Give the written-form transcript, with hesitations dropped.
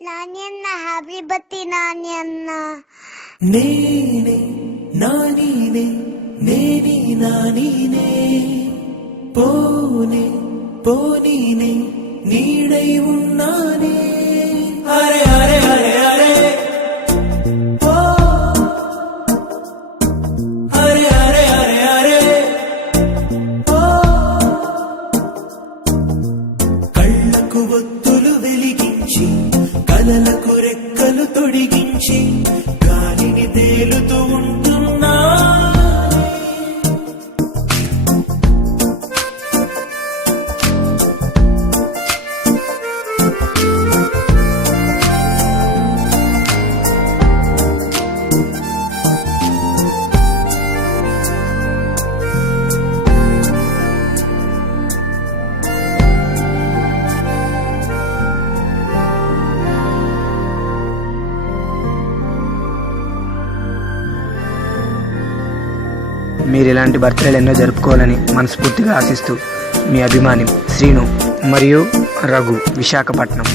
Nani happy birthday Nani అన్న. నేనే నానీనే నేని నానీనే పోనే పోనీనే నీడై ఉన్నానే. అరే అరే అరే అరే ఓ అరే అరే అరే అరే ఓ కళ్ళకు ఒత్తులు వెలిగించి కలలకు రెక్కలు తొడిగించి గాలిని తేలుతూ ఉంటున్నా. మీరు ఇలాంటి బర్త్డేలు ఎన్నో జరుపుకోవాలని మనస్ఫూర్తిగా ఆశిస్తూ మీ అభిమాని శ్రీను మరియు రఘు, విశాఖపట్నం.